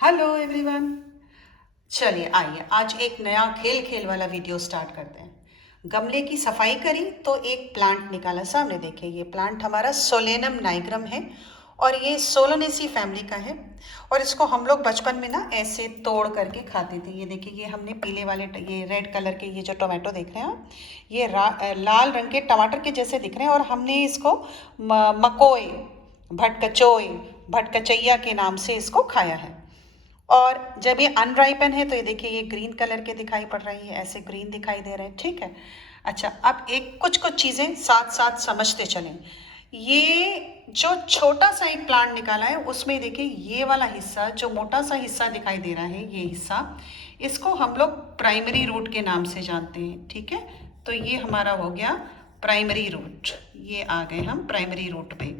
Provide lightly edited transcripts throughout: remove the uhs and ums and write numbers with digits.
Hello everyone. चलिए आइए आज एक नया खेल वाला वीडियो स्टार्ट करते हैं। गमले की सफाई करी तो एक प्लांट निकाला। सामने देखिए, ये प्लांट हमारा सोलेनम नाइग्रम है और ये सोलोनेसी फैमिली का है। और इसको हम लोग बचपन में ना ऐसे तोड़ करके खाते थे। ये देखिए, ये हमने पीले वाले ये रेड कलर के ये जो टोमेटो देख रहे हैं आप, ये लाल रंग के टमाटर के जैसे दिख रहे हैं और हमने इसको मकोए, भटकचोय, भटकचैया के नाम से इसको खाया है। और जब ये अनराइपन है तो ये देखिए, ये ग्रीन कलर के दिखाई पड़ रही है, ऐसे ग्रीन दिखाई दे रहे हैं। ठीक है, अच्छा अब एक कुछ कुछ चीज़ें साथ साथ समझते चलें। ये जो छोटा सा एक प्लांट निकाला है उसमें देखिए, ये वाला हिस्सा जो मोटा सा हिस्सा दिखाई दे रहा है, ये हिस्सा, इसको हम लोग प्राइमरी रूट के नाम से जानते हैं। ठीक है, तो ये हमारा हो गया प्राइमरी रूट। ये आ गए हम प्राइमरी रूट पे।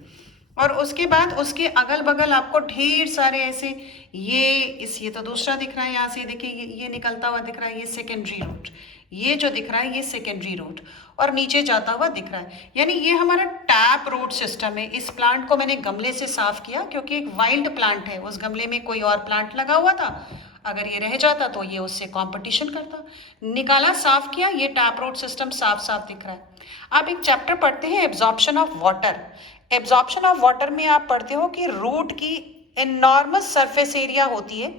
और उसके बाद उसके अगल बगल आपको ढेर सारे ऐसे, ये तो दूसरा दिख रहा है, यहाँ से देखिए ये निकलता हुआ दिख रहा है, ये सेकेंडरी रूट। ये जो दिख रहा है ये सेकेंडरी रूट और नीचे जाता हुआ दिख रहा है, यानी ये हमारा टैप रूट सिस्टम है। इस प्लांट को मैंने गमले से साफ किया क्योंकि एक वाइल्ड प्लांट है, उस गमले में कोई और प्लांट लगा हुआ था। अगर ये रह जाता तो ये उससे कंपटीशन करता। निकाला, साफ किया, ये टैप रूट सिस्टम साफ साफ दिख रहा है। आप एक चैप्टर पढ़ते हैं absorption of water. Absorption of water में आप पढ़ते हो कि रूट की एनॉर्मस सरफेस एरिया होती है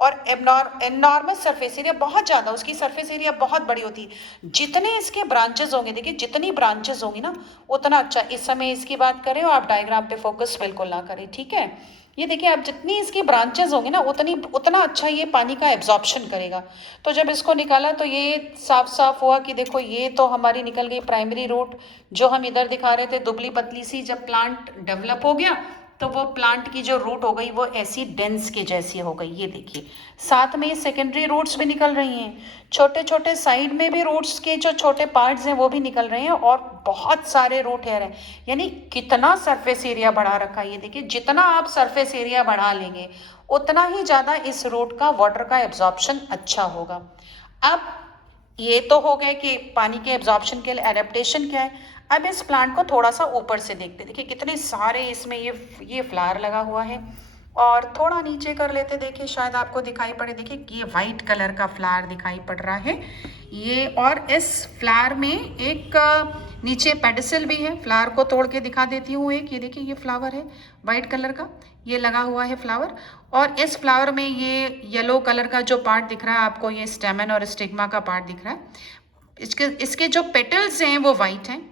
और एनॉर्मस सरफेस एरिया बहुत ज़्यादा, उसकी सरफेस एरिया बहुत बड़ी होती है। जितने इसके ब्रांचेस होंगे, देखिए जितनी ब्रांचेस होंगी ना उतना अच्छा। इस समय इसकी बात करें और आप डायग्राम पे फोकस बिल्कुल ना करें, ठीक है। ये देखिए, आप जितनी इसकी ब्रांचेस होंगी ना उतना अच्छा ये पानी का एब्जॉर्प्शन करेगा। तो जब इसको निकाला तो ये साफ साफ हुआ कि देखो, ये तो हमारी निकल गई प्राइमरी रूट। जो हम इधर दिखा रहे थे दुबली पतली सी, जब प्लांट डेवलप हो गया तो वो प्लांट की जो रूट हो गई वो ऐसी डेंस के जैसी हो गई। ये देखिए, साथ में ये सेकेंडरी रूट्स भी निकल रही हैं, छोटे छोटे साइड में भी रूट्स के जो छोटे पार्ट्स हैं वो भी निकल रहे हैं और बहुत सारे रूट हेयर हैं। यानी कितना सरफेस एरिया बढ़ा रखा है। ये देखिए, जितना आप सरफेस एरिया बढ़ा लेंगे उतना ही ज़्यादा इस रूट का वाटर का एब्जॉर्प्शन अच्छा होगा। अब ये तो हो गए कि पानी के एब्जॉर्प्शन के लिए एडेप्टेशन क्या है। अब इस प्लांट को थोड़ा सा ऊपर से देखते, देखिए कितने सारे इसमें ये फ्लावर लगा हुआ है। और थोड़ा नीचे कर लेते, देखिए शायद आपको दिखाई पड़े, देखिए ये वाइट कलर का फ्लावर दिखाई पड़ रहा है ये। और इस फ्लावर में एक नीचे पेडिसल भी है। फ्लावर को तोड़ के दिखा देती हूँ एक, ये देखिए ये फ्लावर है वाइट कलर का, ये लगा हुआ है फ्लावर। और इस फ्लावर में ये येलो कलर का जो पार्ट दिख रहा है आपको, ये स्टेमन और स्टिग्मा का पार्ट दिख रहा है। इसके जो पेटल्स हैं वो वाइट हैं,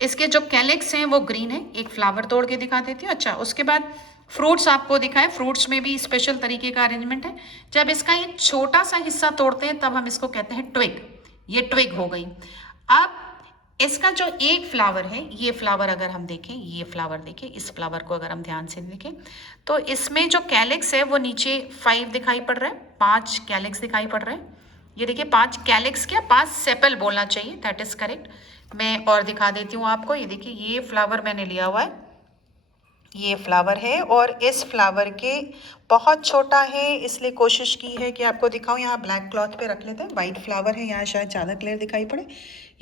इसके जो कैलिक्स हैं वो ग्रीन है। एक फ्लावर तोड़ के दिखा देती हूँ। अच्छा, उसके बाद फ्रूट्स आपको दिखाए, फ्रूट्स में भी स्पेशल तरीके का अरेंजमेंट है। जब इसका एक छोटा सा हिस्सा तोड़ते हैं तब हम इसको कहते हैं ट्विग। ये ट्विग हो गई। अब इसका जो एक फ्लावर है, ये फ्लावर अगर हम देखें, ये फ्लावर देखें, इस फ्लावर को अगर हम ध्यान से देखें तो इसमें जो कैलिक्स है वो नीचे 5 दिखाई पड़ रहा है, 5 कैलिक्स दिखाई पड़ रहे हैं। ये देखिए 5 कैलिक्स, क्या 5 सेपल बोलना चाहिए, दैट इज करेक्ट। मैं और दिखा देती हूँ आपको। ये देखिए, ये फ्लावर मैंने लिया हुआ है, ये फ्लावर है और इस फ्लावर के बहुत छोटा है, इसलिए कोशिश की है कि आपको दिखाऊं। यहाँ ब्लैक क्लॉथ पे रख लेते हैं, वाइट फ्लावर है, यहाँ शायद ज़्यादा क्लियर दिखाई पड़े।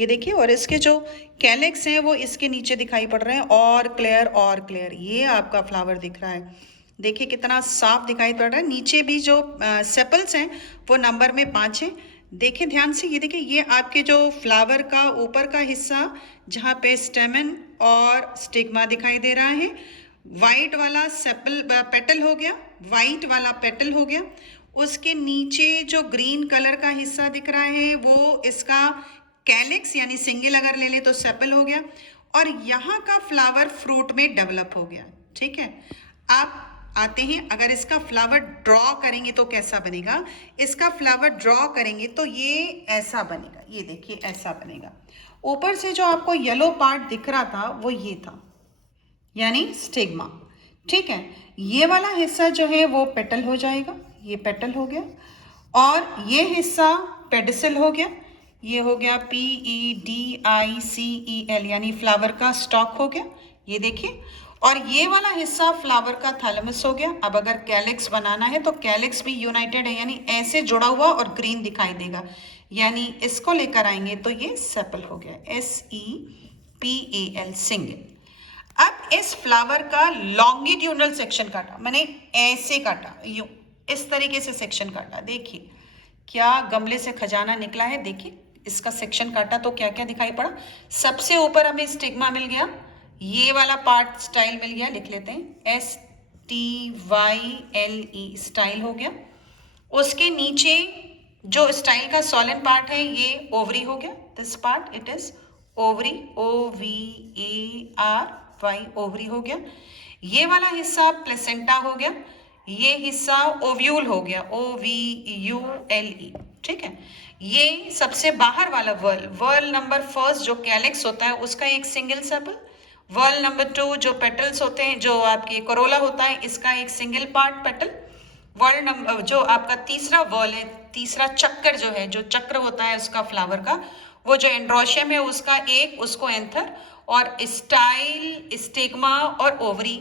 ये देखिए, और इसके जो कैलिक्स हैं वो इसके नीचे दिखाई पड़ रहे हैं, और क्लियर ये आपका फ्लावर दिख रहा है। देखिए कितना साफ दिखाई पड़ रहा है। नीचे भी जो सेपल्स हैं वो नंबर में 5 हैं। देखिए ध्यान से, ये देखिए, ये आपके जो फ्लावर का ऊपर का हिस्सा जहाँ पे स्टेमन और स्टिग्मा दिखाई दे रहा है, वाइट वाला सेपल पेटल हो गया, वाइट वाला पेटल हो गया। उसके नीचे जो ग्रीन कलर का हिस्सा दिख रहा है वो इसका कैलिक्स यानी सिंगल अगर ले ले तो सेपल हो गया, और यहाँ का फ्लावर फ्रूट में डेवलप हो गया। ठीक है, आप आते हैं, अगर इसका फ्लावर ड्रॉ करेंगे तो कैसा बनेगा। इसका फ्लावर ड्रॉ करेंगे तो ये ऐसा बनेगा, ये देखिए ऐसा बनेगा। ऊपर से जो आपको येलो पार्ट दिख रहा था वो ये था, यानी स्टिग्मा। ठीक है, ये वाला हिस्सा जो है वो पेटल हो जाएगा, ये पेटल हो गया। और ये हिस्सा पेडिसल हो गया, ये हो गया PEDICEL, यानी फ्लावर का स्टॉक हो गया, ये देखिए। और ये वाला हिस्सा फ्लावर का थैलेमस हो गया। अब अगर कैलिक्स बनाना है तो कैलिक्स भी यूनाइटेड है, यानी ऐसे जुड़ा हुआ और ग्रीन दिखाई देगा, यानी इसको लेकर आएंगे तो ये सेपल हो गया, SEPAL, सिंगल। अब इस फ्लावर का लॉन्गिट्यूडनल सेक्शन काटा, मैंने ऐसे काटा, यूं इस तरीके से सेक्शन काटा। देखिए क्या गमले से खजाना निकला है। देखिए इसका सेक्शन काटा तो क्या क्या दिखाई पड़ा। सबसे ऊपर हमें स्टिग्मा मिल गया, ये वाला पार्ट स्टाइल मिल गया, लिख लेते हैं STYLE स्टाइल हो गया। उसके नीचे जो स्टाइल का सॉलिन पार्ट है ये ओवरी हो गया। This part it is ovary, OVARY ovary हो गया। ये वाला हिस्सा प्लेसेंटा हो गया, ये हिस्सा ओव्यूल हो गया, OVULE। ठीक है, ये सबसे बाहर वाला वर्ल नंबर फर्स्ट जो कैलिक्स होता है उसका एक सिंगल सेपल, वर्ल नंबर 2 जो पेटल्स होते हैं, जो आपकी कोरोला होता है, इसका एक single part petal. Whorl number जो आपका तीसरा वर्ल है, तीसरा चक्कर जो है, जो चक्र होता है उसका फ्लावर का, वो जो एंड्रोशियम है उसका एक, उसको एंथर, और स्टाइल, स्टिग्मा और ओवरी,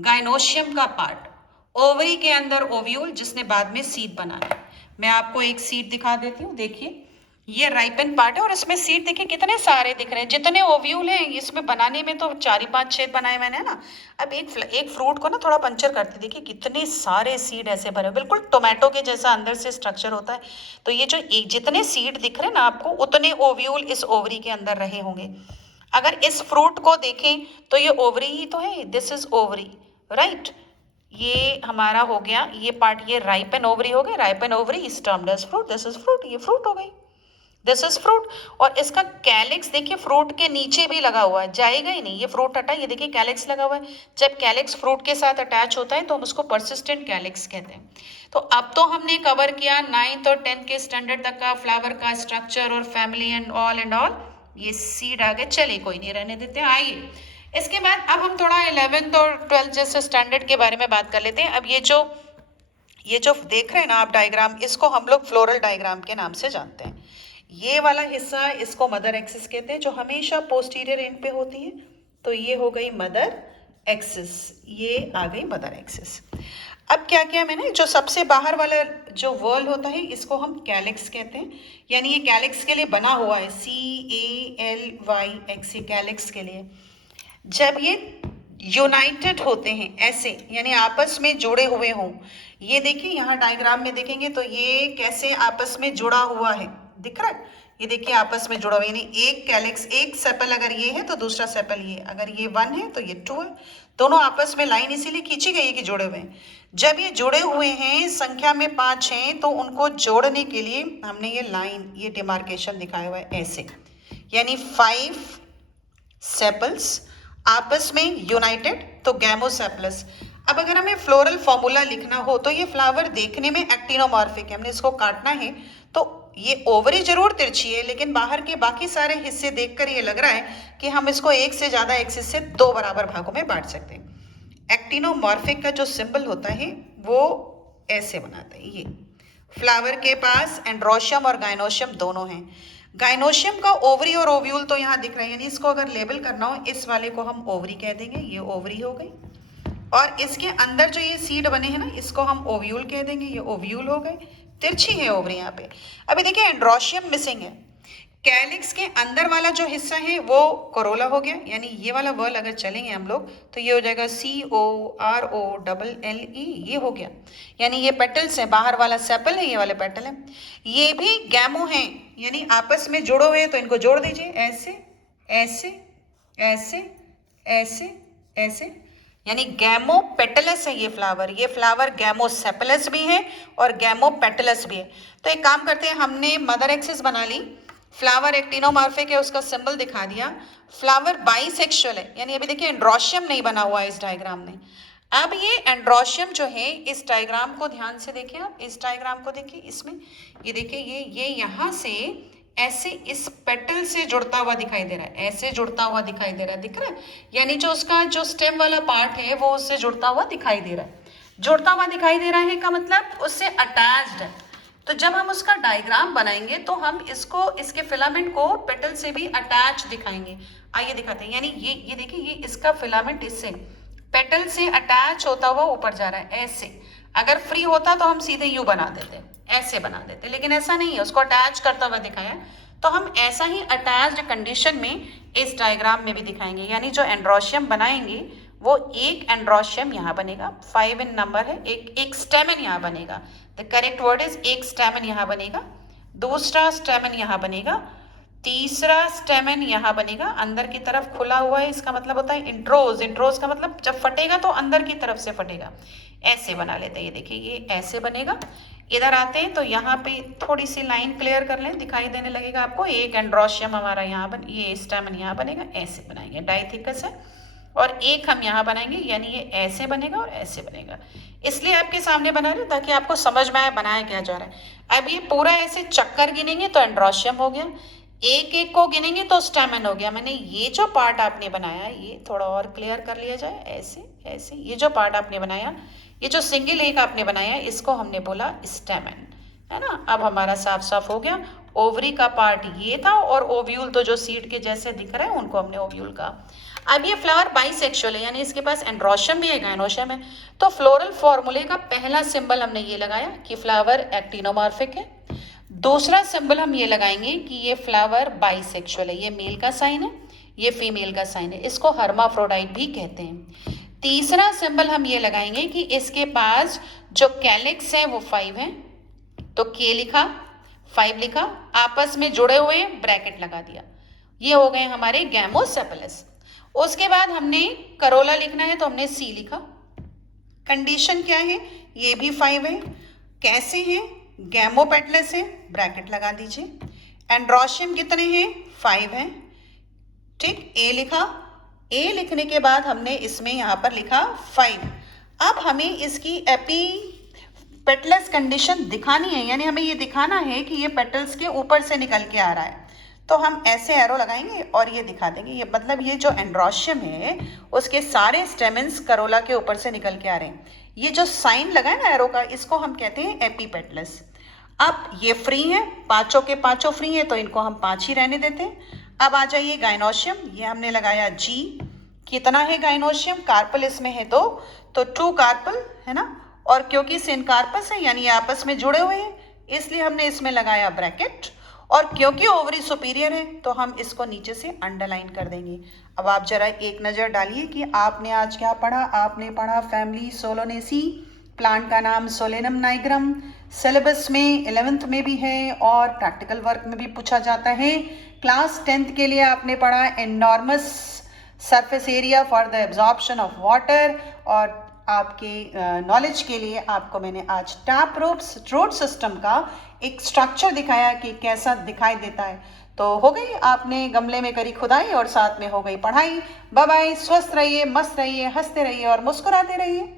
गाइनोशियम का पार्ट, ओवरी के अंदर ओव्यूल जिसने बाद में सीड बनाना है। मैं आपको एक सीड दिखा देती हूँ। देखिए ये राइपन पार्ट है और इसमें सीड देखिए कितने सारे दिख रहे हैं। जितने ओव्यूल हैं इसमें बनाने में तो 4-5 छेद बनाए मैंने, है ना। अब एक फ्रूट को ना थोड़ा पंचर करते, देखिए कितने सारे सीड ऐसे भरे, बिल्कुल टोमेटो के जैसा अंदर से स्ट्रक्चर होता है। तो ये जो जितने सीड दिख रहे हैं ना आपको, उतने ओव्यूल इस ओवरी के अंदर रहे होंगे। अगर इस फ्रूट को देखें तो ये ओवरी ही तो है, दिस इज ओवरी, राइट। ये हमारा हो गया ये पार्ट, ये राइपन ओवरी हो गया। Ripen ovary is termed as fruit, this is fruit, ये फ्रूट हो गई, दिस इज फ्रूट। और इसका कैलिक्स देखिए फ्रूट के नीचे भी लगा हुआ है, जाएगा ही नहीं, ये फ्रूट हटा, ये देखिए कैलिक्स लगा हुआ है। जब कैलिक्स फ्रूट के साथ अटैच होता है तो हम उसको परसिस्टेंट कैलिक्स कहते हैं। तो अब तो हमने कवर किया 9th और 10th के स्टैंडर्ड तक का फ्लावर का स्ट्रक्चर और फैमिली एंड ऑल। ये सीड आ गए, चलिए कोई नहीं, रहने देते हैं। आइए इसके बाद अब हम थोड़ा 11th और 12th जैसे स्टैंडर्ड के बारे में बात कर लेते हैं। अब ये जो देख रहे हैं ना आप डायग्राम, इसको हम लोग फ्लोरल डायग्राम के नाम से जानते हैं। ये वाला हिस्सा इसको मदर एक्सिस कहते हैं, जो हमेशा पोस्टीरियर एंड पे होती है। तो ये हो गई मदर एक्सिस, ये आ गई मदर एक्सिस। अब क्या किया मैंने, जो सबसे बाहर वाला जो वर्ल होता है इसको हम कैलिक्स कहते हैं, यानी ये कैलिक्स के लिए बना हुआ है, CALYX, कैलिक्स के लिए। जब ये यूनाइटेड होते हैं ऐसे, यानी आपस में जुड़े हुए हों, ये देखिए यहाँ डायग्राम में देखेंगे तो ये कैसे आपस में जुड़ा हुआ है, दिख रहा है। ये देखिए आपस में जुड़ा हुआ, यानी एक कैलिक्स, एक सेपल अगर ये है तो दूसरा सेपल ये, अगर ये 1 है तो ये 2 है, दोनों आपस में लाइन इसीलिए खींची गई है कि जुड़े हुए हैं। जब ये जुड़े हुए हैं, संख्या में 5 हैं, तो उनको जोड़ने के लिए हमने ये लाइन, ये डिमार्केशन दिखाया हुआ है ऐसे, यानी 5 सेपल्स आपस में यूनाइटेड, तो गैमोसेपलस। अब अगर हमें फ्लोरल फॉर्मूला लिखना हो तो ये फ्लावर देखने में एक्टिनोमॉर्फिक है, हमने इसको काटना है तो ये ओवरी जरूर तिरछी है, लेकिन बाहर के बाकी सारे हिस्से देखकर ये लग रहा है कि हम इसको एक से ज्यादा एक्सिस से 2 बराबर भागों में बांट सकते हैं। एक्टिनोमॉर्फिक का जो सिंबल होता है वो ऐसे बनाता है। ये फ्लावर के पास एंड्रोशियम और गाइनोशियम दोनों हैं। गाइनोशियम का ओवरी और ओव्यूल तो यहाँ दिख रहे हैं, यानी इसको अगर लेबल करना हो, इस वाले को हम ओवरी कह देंगे, ये ओवरी हो गई। और इसके अंदर जो ये सीड बने हैं ना, इसको हम ओव्यूल कह देंगे, ये ओव्यूल हो गए। तिरछी है ओवरी यहाँ पे। अभी देखिए एंड्रोशियम मिसिंग है। कैलिक्स के अंदर वाला जो हिस्सा है वो कोरोला हो गया, यानी ये वाला वर्ल अगर चलेंगे हम लोग तो ये हो जाएगा COROLLE, ये हो गया, यानी ये पेटल्स है, बाहर वाला सेपल है, ये वाले पेटल है। ये भी गैमो हैं, यानी आपस में जुड़े हुए हैं, तो इनको जोड़ दीजिए ऐसे ऐसे ऐसे ऐसे ऐसे, यानी गैमो पेटलस है ये फ्लावर गैमोसेपलस भी है और गैमो पेटलस भी है। तो एक काम करते हैं, हमने मदर एक्सिस बना ली, फ्लावर एक्टिनोमॉर्फिक है उसका सिंबल दिखा दिया, फ्लावर बाइसेक्सुअल है, यानी अभी देखिए एंड्रोशियम नहीं बना हुआ है इस डायग्राम में। अब ये एंड्रोशियम जो है, इस डायग्राम को ध्यान से देखिए, आप इस डायग्राम को देखिए, इसमें ये देखिए ये यहाँ से ऐसे इस पेटल से जुड़ता हुआ दिखाई दे रहा है, ऐसे जुड़ता हुआ दिखाई दे रहा है, दिख रहा है, यानी जो उसका जो स्टेम वाला पार्ट है वो उससे जुड़ता हुआ दिखाई दे रहा है। जुड़ता हुआ दिखाई दे रहा है का मतलब उससे अटैच्ड है। तो जब हम उसका डायग्राम बनाएंगे तो हम इसको, इसके फिलामेंट को पेटल से भी अटैच दिखाएंगे। आइए दिखाते हैं, यानी ये देखिए, ये इसका फिलामेंट इससे पेटल से अटैच होता हुआ ऊपर जा रहा है ऐसे। अगर फ्री होता तो हम सीधे यू बना देते, ऐसे बना देते, लेकिन ऐसा नहीं है, उसको अटैच करता हुआ दिखाया। तो हम ऐसा ही अटैच्ड कंडीशन में इस डायग्राम में भी दिखाएंगे, यानी जो एंड्रोशियम बनाएंगे वो एक एंड्रोशियम यहाँ बनेगा, 5 इन नंबर है, एक स्टेमन यहाँ बनेगा। द करेक्ट वर्ड इज एक स्टेमन यहाँ बनेगा, दूसरा स्टेमन यहाँ बनेगा, तीसरा स्टेमन यहाँ बनेगा, अंदर की तरफ खुला हुआ है, इसका मतलब होता है इंट्रोज। इंट्रोज का मतलब जब फटेगा तो अंदर की तरफ से फटेगा। ऐसे बना लेते हैं, ये देखिए ये ऐसे बनेगा। इधर आते हैं तो यहाँ पे थोड़ी सी लाइन क्लियर कर लें, दिखाई देने लगेगा आपको। एक एंड्रोशियम हमारा यहाँ ये स्टेमन यहाँ बनेगा, ऐसे बनाएंगे, डाइथिकस है। और एक हम यहाँ बनाएंगे, यानी ये ऐसे बनेगा और ऐसे बनेगा। इसलिए आपके सामने बना रहे हो ताकि आपको समझ में आए बनाया क्या जा रहा है। अब ये पूरा ऐसे चक्कर गिनेंगे तो एंड्रोशियम हो गया, एक एक को गिनेंगे तो स्टेमन हो गया। मैंने ये जो पार्ट आपने बनाया, ये थोड़ा और क्लियर कर लिया जाए, ऐसे ऐसे, ये जो पार्ट आपने बनाया, ये जो सिंगल एक आपने बनाया, इसको हमने बोला स्टेमन, है ना। अब हमारा साफ साफ हो गया। ओवरी का पार्ट ये था और ओव्यूल तो जो सीड के जैसे दिख रहे हैं उनको हमने ओव्यूल कहा। अब ये फ्लावर बाइसेक्सुअल है, यानी इसके पास एंड्रोशियम भी है, गायनोशियम है। तो फ्लोरल फॉर्मूले का पहला सिंबल हमने ये लगाया कि फ्लावर एक्टिनोमॉर्फिक है। दूसरा सिंबल हम ये लगाएंगे कि ये फ्लावर बाइसेक्सुअल है, ये मेल का साइन है, ये फीमेल का साइन है, इसको हर्माफ्रोडाइट भी कहते हैं। तीसरा सिंबल हम ये लगाएंगे कि इसके पास जो कैलिक्स है वो 5 है, तो के लिखा, 5 लिखा, आपस में जुड़े हुए हैं, ब्रैकेट लगा दिया। ये हो गए हमारे गैमोसेपलस। उसके बाद हमने करोला लिखना है तो हमने सी लिखा। कंडीशन क्या है, ये भी 5 है, कैसे है, गैमोपेटलस है, ब्रैकेट लगा दीजिए। एंड्रोशियम कितने हैं, 5 हैं, ठीक। ए लिखा, ए लिखने के बाद हमने इसमें यहाँ पर लिखा 5। अब हमें इसकी एपी पेटल्स कंडीशन दिखानी है, यानी हमें ये दिखाना है कि ये पेटल्स के ऊपर से निकल के आ रहा है। तो हम ऐसे एरो लगाएंगे और ये दिखा देंगे, ये मतलब ये जो एंड्रोशियम है उसके सारे स्टेमेंस करोला के ऊपर से निकल के आ रहे हैं। ये जो साइन लगा है ना एरो का, इसको हम कहते हैं एपीपेटलस। अब ये फ्री है, पांचों के पांचों फ्री है, तो इनको हम 5 ही रहने देते हैं। अब आ जाइए गायनोशियम, ये हमने लगाया जी। कितना है गायनोशियम, कार्पल इसमें है 2, तो 2 कार्पल है ना। और क्योंकि सिनकार्पस है यानी आपस में जुड़े हुए हैं, इसलिए हमने इसमें लगाया ब्रैकेट। और क्योंकि ओवरी सुपीरियर है तो हम इसको नीचे से अंडरलाइन कर देंगे। अब आप जरा एक नज़र डालिए कि आपने आज क्या पढ़ा। आपने पढ़ा फैमिली सोलोनेसी, प्लांट का नाम सोलेनम नाइग्रम, सिलेबस में 11th में भी है और प्रैक्टिकल वर्क में भी पूछा जाता है। क्लास 10th के लिए आपने पढ़ा enormous surface area for the absorption of water. और आपके नॉलेज के लिए आपको मैंने आज टैप रूट सिस्टम का एक स्ट्रक्चर दिखाया कि कैसा दिखाई देता है। तो हो गई, आपने गमले में करी खुदाई और साथ में हो गई पढ़ाई। बाय बाय, स्वस्थ रहिए, मस्त रहिए, हंसते रहिए और मुस्कुराते रहिए।